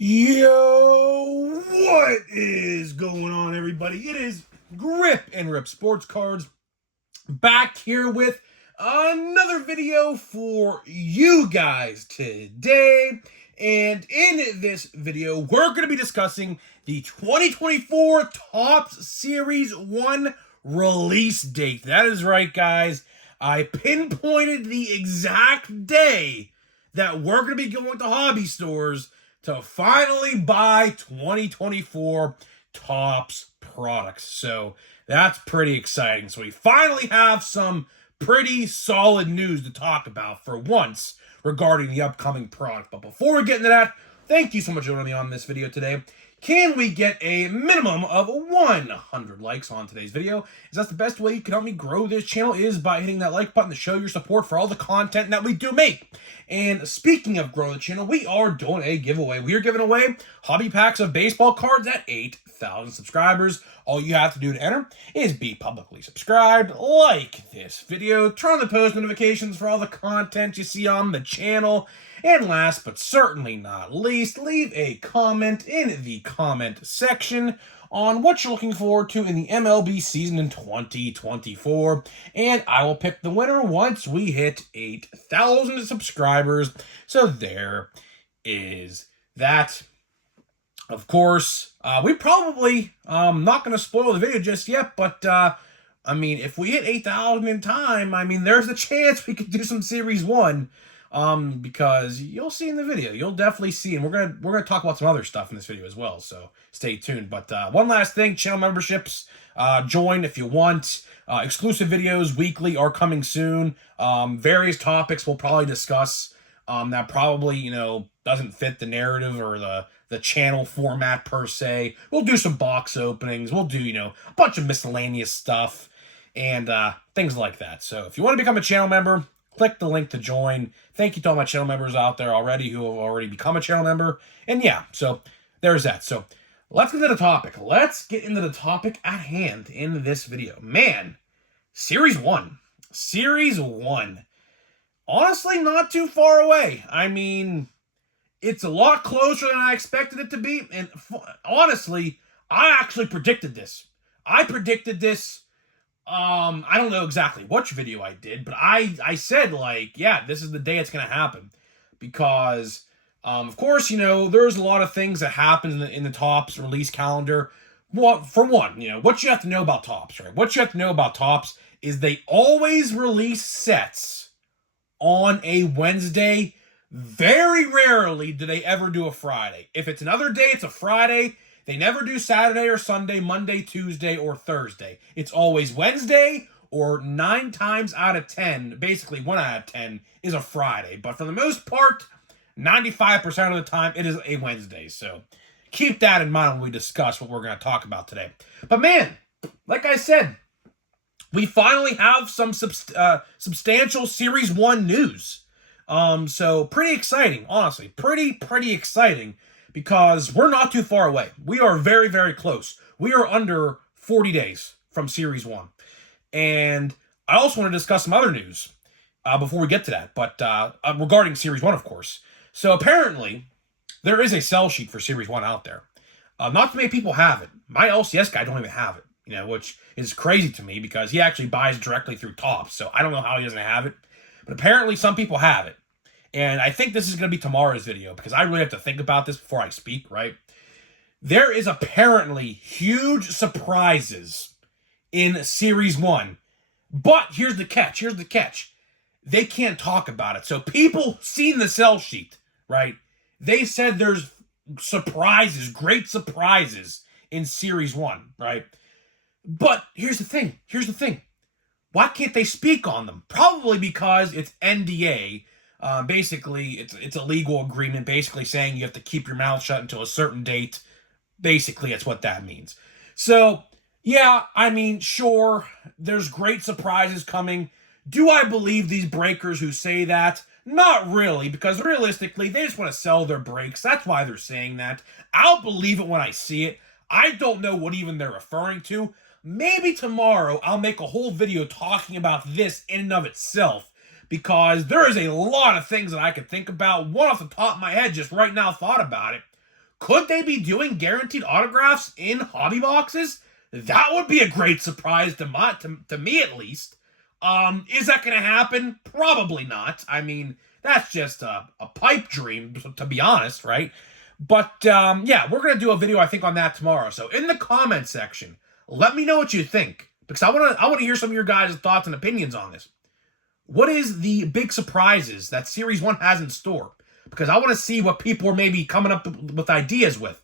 Yo, what is going on, everybody? It is Grip and Rip Sports Cards back here with another video for you guys today. And in this video, we're going to be discussing the 2024 Topps Series 1 release date. That is right, guys. I pinpointed the exact day that we're going to be going to hobby stores to finally buy 2024 Topps products. So that's pretty exciting. So we finally have some pretty solid news to talk about for once regarding the upcoming product. But before we get into that, thank you so much for joining me on this video today. Can we get a minimum of 100 likes on today's video? As that's the best way you can help me grow this channel is by hitting that like button to show your support for all the content that we do make. And speaking of growing the channel, we are doing a giveaway. We are giving away hobby packs of baseball cards at 8,000 subscribers. All you have to do to enter is be publicly subscribed, like this video, turn on the post notifications for all the content you see on the channel, and last but certainly not least, leave a comment in the comment section on what you're looking forward to in the MLB season in 2024, and I will pick the winner once we hit 8,000 subscribers. So there is that. Of course, we probably not going to spoil the video just yet, but I mean, if we hit 8,000 in time, I mean, there's a chance we could do some Series 1. Because you'll see in the video, you'll definitely see, and we're gonna talk about some other stuff in this video as well, so stay tuned. But one last thing, channel memberships, join if you want. Exclusive videos weekly are coming soon. Various topics we'll probably discuss that probably, doesn't fit the narrative or the channel format per se. We'll do some box openings, we'll do, a bunch of miscellaneous stuff and things like that. So if you want to become a channel member, click the link to join. Thank you to all my channel members out there already who have already become a channel member. And yeah, so there's that. So let's get into the topic. Let's get into the topic at hand in this video. Man, Series 1. Series 1. Honestly, not too far away. I mean, it's a lot closer than I expected it to be. And honestly, I actually predicted this. I predicted this. I don't know exactly which video I did, but I said, yeah, this is the day it's going to happen. Because, of course, there's a lot of things that happen in the Topps release calendar. Well, for one, what you have to know about Topps, right? What you have to know about Topps is they always release sets on a Wednesday. Very rarely do they ever do a Friday. If it's another day, it's a Friday. They never do Saturday or Sunday, Monday, Tuesday, or Thursday. It's always Wednesday, or 9 times out of 10, basically 1 out of 10, is a Friday. But for the most part, 95% of the time, it is a Wednesday. So keep that in mind when we discuss what we're going to talk about today. But man, like I said, we finally have some substantial Series 1 news. So pretty exciting, honestly. Pretty exciting. Because we're not too far away. We are very, very close. We are under 40 days from Series 1. And I also want to discuss some other news before we get to that. But regarding Series 1, of course. So apparently, there is a sell sheet for Series 1 out there. Not too many people have it. My LCS guy don't even have it. Which is crazy to me because he actually buys directly through Topps. So I don't know how he doesn't have it. But apparently some people have it. And I think this is going to be tomorrow's video because I really have to think about this before I speak, right? There is apparently huge surprises in Series 1. But here's the catch. They can't talk about it. So people seen the sell sheet, right? They said there's surprises, great surprises in Series 1, right? But here's the thing. Why can't they speak on them? Probably because it's NDA. Basically, it's a legal agreement, basically saying you have to keep your mouth shut until a certain date. Basically, that's what that means. So, yeah, I mean, sure, there's great surprises coming. Do I believe these breakers who say that? Not really, because realistically, they just want to sell their breaks. That's why they're saying that. I'll believe it when I see it. I don't know what even they're referring to. Maybe tomorrow I'll make a whole video talking about this in and of itself. Because there is a lot of things that I could think about. One off the top of my head just right now thought about it. Could they be doing guaranteed autographs in hobby boxes? That would be a great surprise to me at least. Is that going to happen? Probably not. I mean, that's just a pipe dream, to be honest, right? But, yeah, we're going to do a video, I think, on that tomorrow. So in the comment section, let me know what you think, because I want to hear some of your guys' thoughts and opinions on this. What is the big surprises that Series 1 has in store? Because I want to see what people are maybe coming up with ideas with.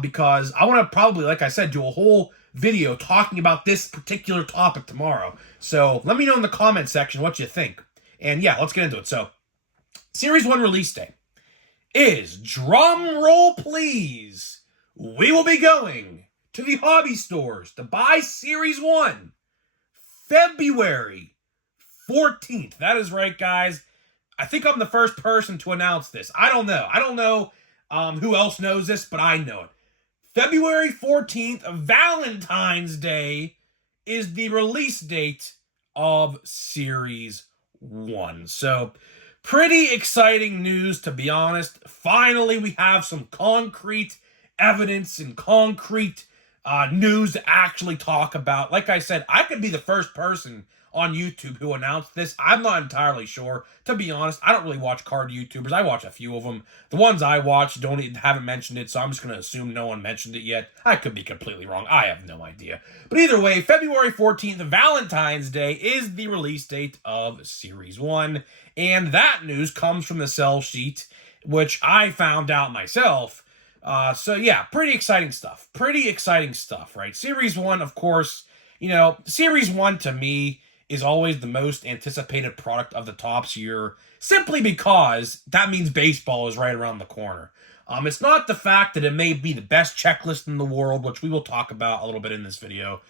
Because I want to probably, like I said, do a whole video talking about this particular topic tomorrow. So let me know in the comment section what you think. And yeah, let's get into it. So, Series 1 release day is, drum roll please, we will be going to the hobby stores to buy Series 1 February 14th. That is right, guys. I think I'm the first person to announce this. I don't know who else knows this, but I know it. February 14th, Valentine's Day, is the release date of Series 1. So, pretty exciting news, to be honest. Finally, we have some concrete evidence and concrete news to actually talk about. Like I said, I could be the first person on YouTube who announced this. I'm not entirely sure. To be honest, I don't really watch card YouTubers. I watch a few of them. The ones I watch haven't mentioned it, so I'm just going to assume no one mentioned it yet. I could be completely wrong. I have no idea. But either way, February 14th, Valentine's Day, is the release date of Series 1. And that news comes from the sell sheet, which I found out myself. So yeah, pretty exciting stuff. Pretty exciting stuff, right? Series 1, of course, Series 1 to me is always the most anticipated product of the Topps year, simply because that means baseball is right around the corner. It's not the fact that it may be the best checklist in the world, which we will talk about a little bit in this video.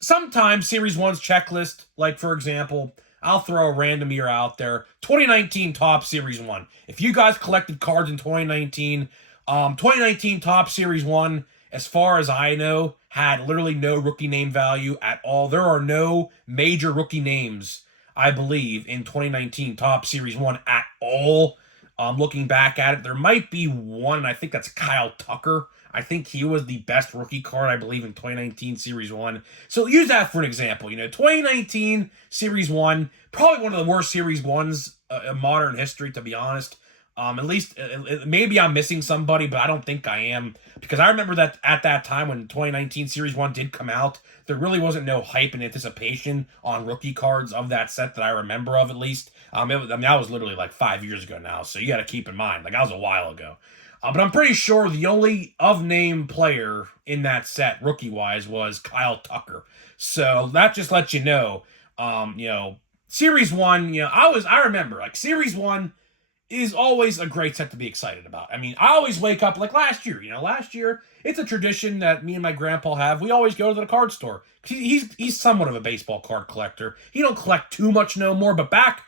Sometimes Series 1's checklist, like for example, I'll throw a random year out there, 2019 Topps Series 1. If you guys collected cards in 2019, 2019 Topps Series 1, as far as I know, had literally no rookie name value at all. There are no major rookie names, I believe, in 2019 Topps Series 1 at all. Looking back at it, there might be one, I think that's Kyle Tucker. I think he was the best rookie card, I believe, in 2019 Series 1. So use that for an example. 2019 Series 1, probably one of the worst Series 1s in modern history, to be honest. At least, maybe I'm missing somebody, but I don't think I am. Because I remember that at that time when 2019 Series 1 did come out, there really wasn't no hype and anticipation on rookie cards of that set that I remember of, at least. That was literally like 5 years ago now, so you got to keep in mind. Like, that was a while ago. But I'm pretty sure the only of-name player in that set, rookie-wise, was Kyle Tucker. So that just lets you know, Series 1, I remember, like, Series 1 is always a great set to be excited about. I mean, I always wake up, like last year, last year, it's a tradition that me and my grandpa have. We always go to the card store. He's somewhat of a baseball card collector. He don't collect too much no more, but back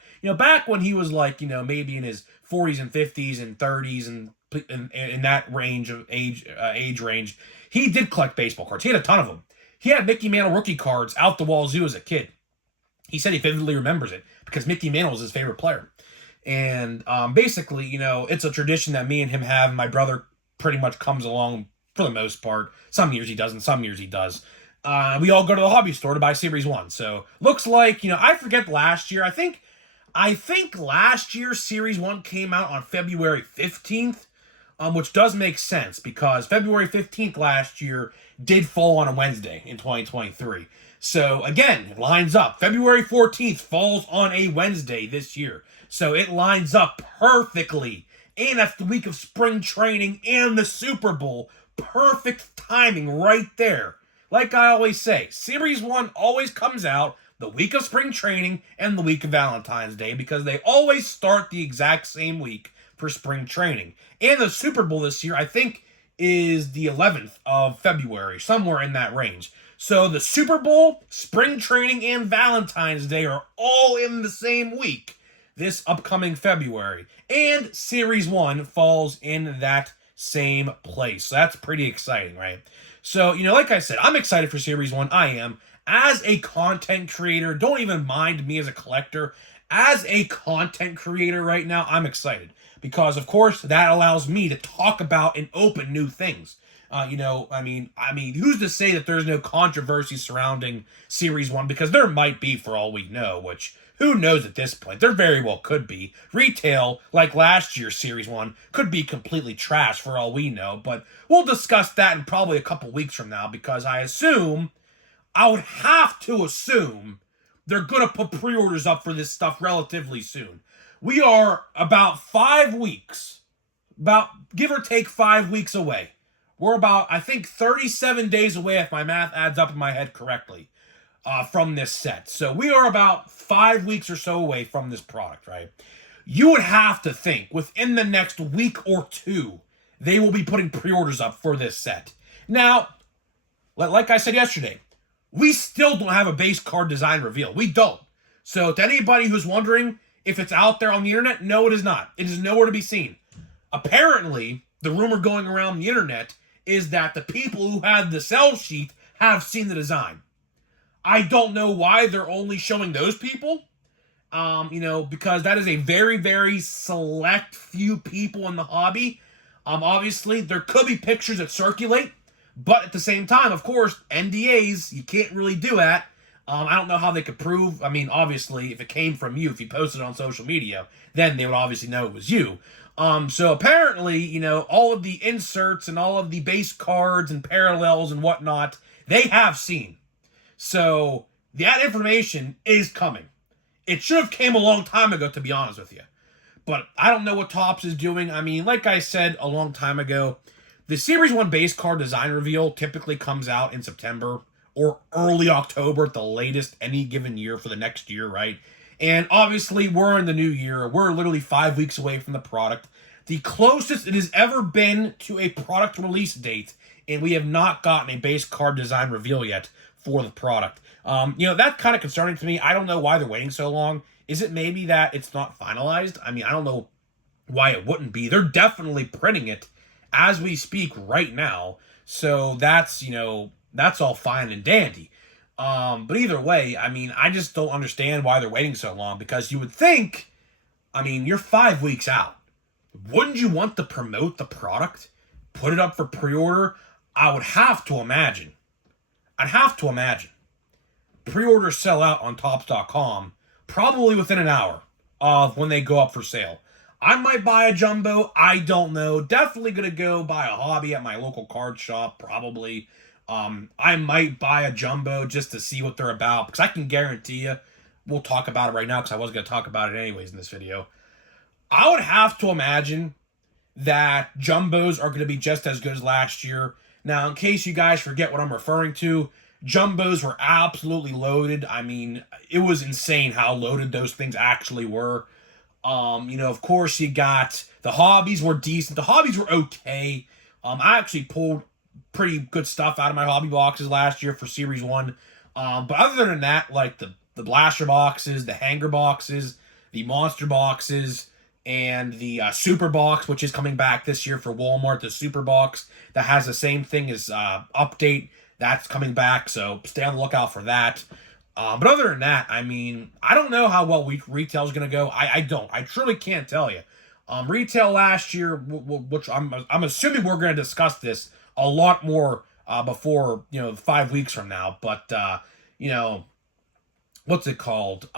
when he was like, maybe in his 40s and 50s and 30s and in that range of age range, he did collect baseball cards. He had a ton of them. He had Mickey Mantle rookie cards out the wazoo as a kid. He said he vividly remembers it because Mickey Mantle was his favorite player. And basically, it's a tradition that me and him have. My brother pretty much comes along for the most part. Some years he doesn't, some years he does. We all go to the hobby store to buy Series 1. So, looks like, I forget last year. I think last year Series 1 came out on February 15th, which does make sense because February 15th last year did fall on a Wednesday in 2023. So, again, it lines up. February 14th falls on a Wednesday this year. So it lines up perfectly. And that's the week of spring training and the Super Bowl. Perfect timing right there. Like I always say, Series 1 always comes out the week of spring training and the week of Valentine's Day because they always start the exact same week for spring training. And the Super Bowl this year, I think, is the 11th of February, somewhere in that range. So the Super Bowl, spring training, and Valentine's Day are all in the same week this upcoming February. And Series 1 falls in that same place. So that's pretty exciting, right? So, like I said, I'm excited for Series 1. I am. As a content creator, don't even mind me as a collector. As a content creator right now, I'm excited. because, of course, that allows me to talk about and open new things. Who's to say that there's no controversy surrounding Series 1? Because there might be, for all we know, which, who knows at this point? There very well could be. Retail, like last year's Series 1, could be completely trash for all we know, but we'll discuss that in probably a couple weeks from now, because I would have to assume they're going to put pre-orders up for this stuff relatively soon. We are about 5 weeks, give or take 5 weeks away. We're about, I think, 37 days away, if my math adds up in my head correctly, from this set. So we are about 5 weeks or so away from this product, right? You would have to think within the next week or two, they will be putting pre-orders up for this set. Now, like I said yesterday, we still don't have a base card design reveal. We don't. So to anybody who's wondering if it's out there on the internet, no, it is not. It is nowhere to be seen. Apparently, the rumor going around the internet is that the people who had the sell sheet have seen the design. I don't know why they're only showing those people. Because that is a very, very select few people in the hobby. Obviously, there could be pictures that circulate, but at the same time, of course, NDAs, you can't really do that. I don't know how they could prove. I mean, obviously, if it came from you, if you posted it on social media, then they would obviously know it was you. So apparently, all of the inserts and all of the base cards and parallels and whatnot, they have seen. So that information is coming. It should have came a long time ago, to be honest with you. But I don't know what Topps is doing. I mean, like I said a long time ago, the Series 1 base card design reveal typically comes out in September or early October at the latest any given year for the next year, right? And obviously, we're in the new year. We're literally 5 weeks away from the product. The closest it has ever been to a product release date, and we have not gotten a base card design reveal yet for the product. That's kind of concerning to me. I don't know why they're waiting so long. Is it maybe that it's not finalized? I mean, I don't know why it wouldn't be. They're definitely printing it as we speak right now. So that's all fine and dandy. But either way, I mean, I just don't understand why they're waiting so long, because you would think, I mean, you're 5 weeks out. Wouldn't you want to promote the product? Put it up for pre-order? I would have to imagine. Pre-orders sell out on Topps.com probably within an hour of when they go up for sale. I might buy a jumbo. I don't know. Definitely going to go buy a hobby at my local card shop, probably. I might buy a jumbo just to see what they're about, because I can guarantee you, we'll talk about it right now because I wasn't going to talk about it anyways in this video. I would have to imagine that jumbos are going to be just as good as last year. Now, in case you guys forget what I'm referring to, jumbos were absolutely loaded. I mean, it was insane how loaded those things actually were. Of course, you got the hobbies were decent. The hobbies were okay. I actually pulled pretty good stuff out of my hobby boxes last year for Series 1. But other than that, like the blaster boxes, the hanger boxes, the monster boxes, and the super box, which is coming back this year for Walmart, the super box that has the same thing as update, that's coming back, so stay on the lookout for that. But other than that, I mean, I don't know how well retail is going to go. I don't. I truly can't tell you. Retail last year, which I'm assuming we're going to discuss this a lot more before 5 weeks from now. But what's it called?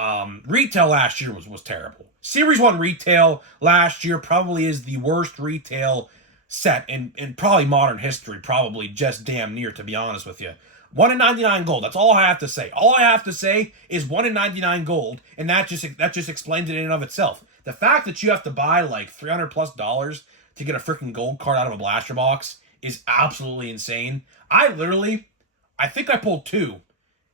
Retail last year was terrible. Series 1 retail last year probably is the worst retail set in probably modern history. Probably just damn near, to be honest with you. 1 in 99 gold. That's all I have to say. All I have to say is 1 in 99 gold, and that just explains it in and of itself. The fact that you have to buy like $300+ to get a freaking gold card out of a blaster box is absolutely insane. I think I pulled 2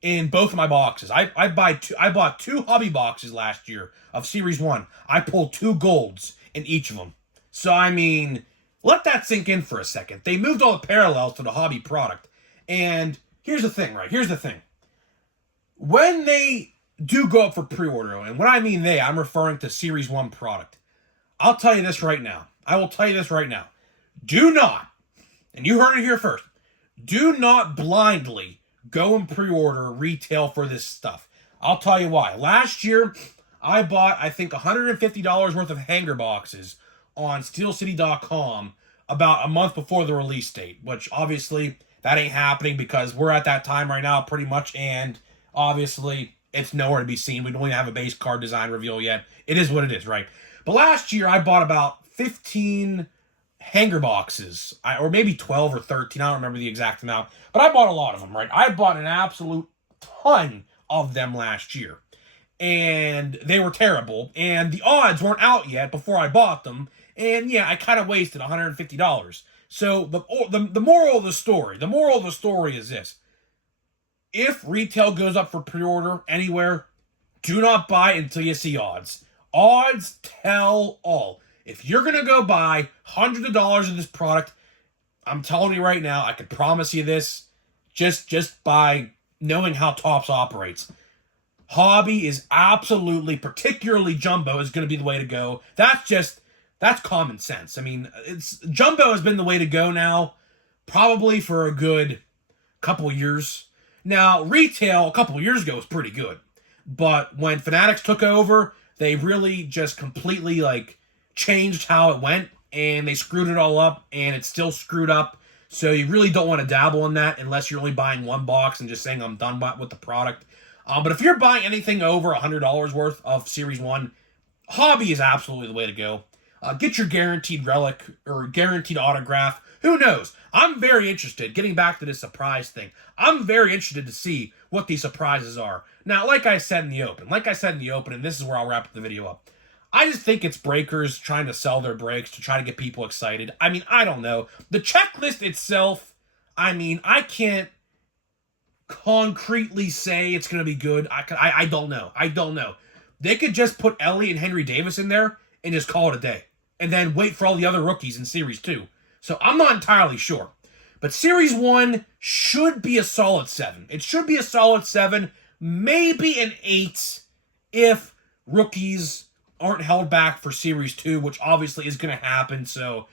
in both of my boxes. I bought 2 hobby boxes last year of Series 1. I pulled 2 golds in each of them. So I mean, let that sink in for a second. They moved all the parallels to the hobby product, and here's the thing, right? Here's the thing. When they do go up for pre-order, and when I mean I'm referring to Series 1 product, I'll tell you this right now. I will tell you this right now. Do not, and you heard it here first, do not blindly go and pre-order retail for this stuff. I'll tell you why. Last year, I bought, I think, $150 worth of hanger boxes on SteelCity.com about a month before the release date, which obviously that ain't happening because we're at that time right now pretty much, and obviously it's nowhere to be seen. We don't even have a base card design reveal yet. It is what it is, right? But last year I bought about 15 hanger boxes, or maybe 12 or 13, I don't remember the exact amount, but I bought a lot of them, right? I bought an absolute ton of them last year, and they were terrible, and the odds weren't out yet before I bought them, and yeah, I kind of wasted $150. So the moral of the story is this: if retail goes up for pre-order anywhere, do not buy until you see odds. Odds tell all. If you're going to go buy hundreds of dollars of this product, I'm telling you right now, I can promise you this, just by knowing how Topps operates. Hobby is absolutely, particularly Jumbo, is going to be the way to go. That's common sense. I mean, Jumbo has been the way to go now, probably for a good couple years. Now, retail a couple years ago was pretty good, but when Fanatics took over, they really just completely changed how it went, and they screwed it all up, and it's still screwed up. So you really don't want to dabble in that unless you're only buying one box and just saying I'm done with the product. But if you're buying anything over $100 worth of Series 1, Hobby is absolutely the way to go. Get your guaranteed relic or guaranteed autograph. Who knows? I'm very interested, getting back to this surprise thing, I'm very interested to see what these surprises are. Now, like I said in the open, and this is where I'll wrap the video up, I just think it's breakers trying to sell their breaks to try to get people excited. I mean, I don't know. The checklist itself, I mean, I can't concretely say it's going to be good. I don't know. They could just put Ellie and Henry Davis in there and just call it a day, and then wait for all the other rookies in Series 2. So I'm not entirely sure. But Series 1 should be a solid 7. It should be a solid 7, maybe an 8 if rookies aren't held back for Series 2, which obviously is going to happen. So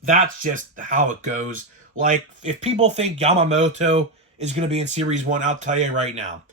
that's just how it goes. If people think Yamamoto is going to be in Series 1, I'll tell you right now,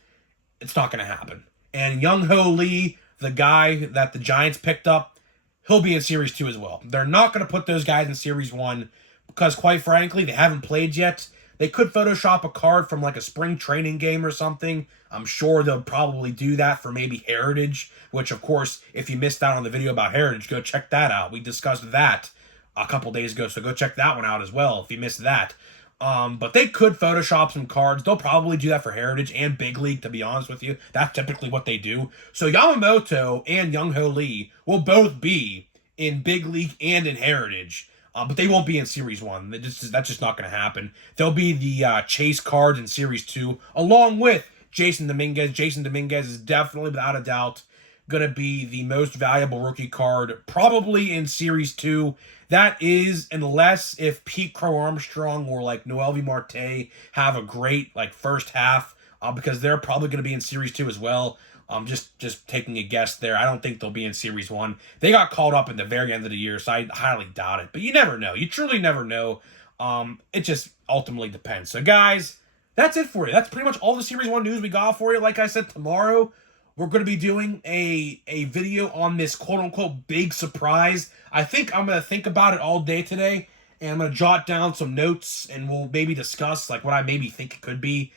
it's not going to happen. And Young-Ho Lee, the guy that the Giants picked up, he'll be in Series 2 as well. They're not going to put those guys in Series 1 because, quite frankly, they haven't played yet. They could Photoshop a card from a spring training game or something. I'm sure they'll probably do that for maybe Heritage, which, of course, if you missed out on the video about Heritage, go check that out. We discussed that a couple days ago, so go check that one out as well if you missed that. But they could Photoshop some cards. They'll probably do that for Heritage and Big League, to be honest with you. That's typically what they do. So Yamamoto and Young-Ho Lee will both be in Big League and in Heritage. But they won't be in Series 1. That's just not going to happen. They'll be the chase cards in Series 2, along with Jason Dominguez. Jason Dominguez is definitely, without a doubt, going to be the most valuable rookie card, probably in Series 2. That is, unless if Pete Crow Armstrong or Noelvi Marte have a great first half, because they're probably going to be in Series 2 as well. Just taking a guess there. I don't think they'll be in Series 1. They got called up at the very end of the year, so I highly doubt it. But you never know. You truly never know. It just ultimately depends. So, guys, that's it for you. That's pretty much all the Series 1 news we got for you. Like I said, tomorrow we're going to be doing a video on this quote-unquote big surprise. I think I'm going to think about it all day today, and I'm going to jot down some notes, and we'll maybe discuss what I maybe think it could be.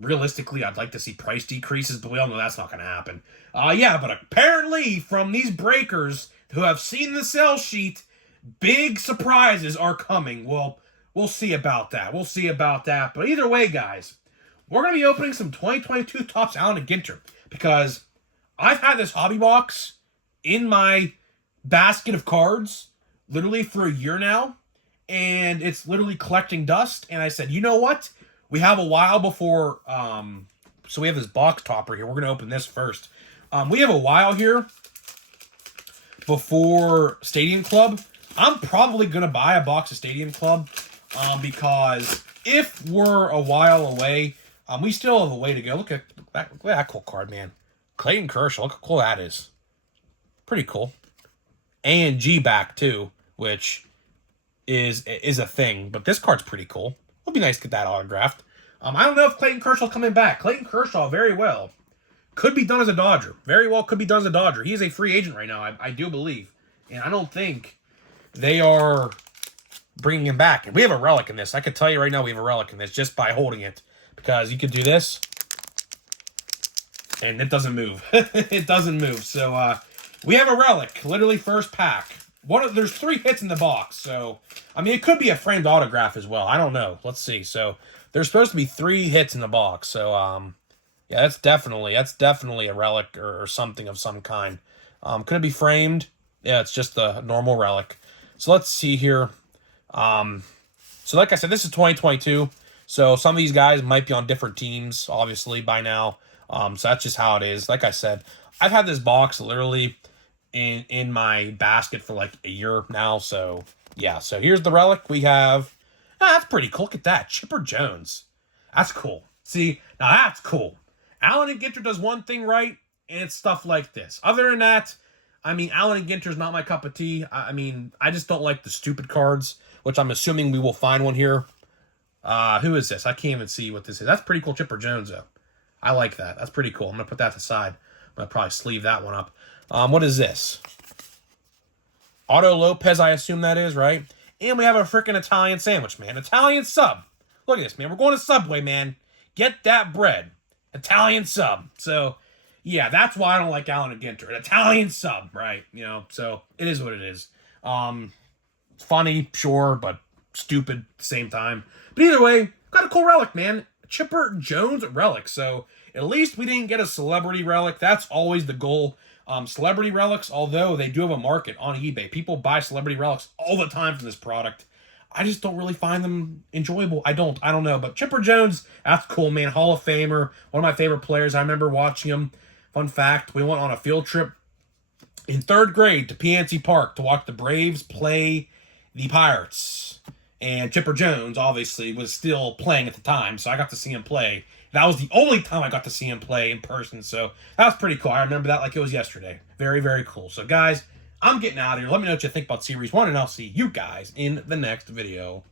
Realistically, I'd like to see price decreases, but we all know that's not going to happen. But apparently from these breakers who have seen the sell sheet, big surprises are coming. Well, we'll see about that. But either way, guys, we're going to be opening some 2022 Topps Allen and Ginter, because I've had this hobby box in my basket of cards literally for a year now, and it's literally collecting dust. And I said, you know what? We have a while before, so we have this box topper here. We're going to open this first. We have a while here before Stadium Club. I'm probably going to buy a box of Stadium Club, because if we're a while away, we still have a way to go. Look at that cool card, man. Clayton Kershaw, look how cool that is. Pretty cool. A and G back, too, which is a thing. But this card's pretty cool. It'll be nice to get that autographed. I don't know if Clayton Kershaw's coming back. Clayton Kershaw, very well, could be done as a Dodger. Very well could be done as a Dodger. He is a free agent right now, I do believe. And I don't think they are bringing him back. And we have a relic in this. I could tell you right now we have a relic in this just by holding it. Because you could do this. And it doesn't move. It doesn't move. So, we have a relic. Literally first pack. There's 3 hits in the box. So, I mean, it could be a framed autograph as well. I don't know. Let's see. So, there's supposed to be 3 hits in the box. So, yeah, that's definitely a relic or something of some kind. Could it be framed? Yeah, it's just a normal relic. So, let's see here. So, like I said, this is 2022. So, some of these guys might be on different teams, obviously, by now. So that's just how it is. Like I said, I've had this box literally in my basket for like a year now. So yeah, so here's the relic we have. That's pretty cool. Look at that. Chipper Jones. That's cool. See, now that's cool. Allen and Ginter does one thing right, and it's stuff like this. Other than that, I mean, Allen and Ginter's not my cup of tea. I mean, I just don't like the stupid cards, which I'm assuming we will find one here. Who is this? I can't even see what this is. That's pretty cool. Chipper Jones, though. I like that. That's pretty cool. I'm going to put that aside. I'm going to probably sleeve that one up. What is this? Otto Lopez, I assume that is, right? And we have a freaking Italian sandwich, man. Italian sub. Look at this, man. We're going to Subway, man. Get that bread. Italian sub. So, yeah, that's why I don't like Allen and Ginter. An Italian sub, right? You know, so it is what it is. It's funny, sure, but stupid at the same time. But either way, got a cool relic, man. Chipper Jones relic. So at least we didn't get a celebrity relic. That's always the goal. Celebrity relics, although they do have a market on eBay. People buy celebrity relics all the time for this product. I just don't really find them enjoyable. I don't know. But Chipper Jones, that's cool, man. Hall of Famer. One of my favorite players. I remember watching him. Fun fact, we went on a field trip in 3rd grade to PNC Park to watch the Braves play the Pirates. And Chipper Jones, obviously, was still playing at the time, so I got to see him play. That was the only time I got to see him play in person, so that was pretty cool. I remember that like it was yesterday. Very, very cool. So, guys, I'm getting out of here. Let me know what you think about Series 1, and I'll see you guys in the next video.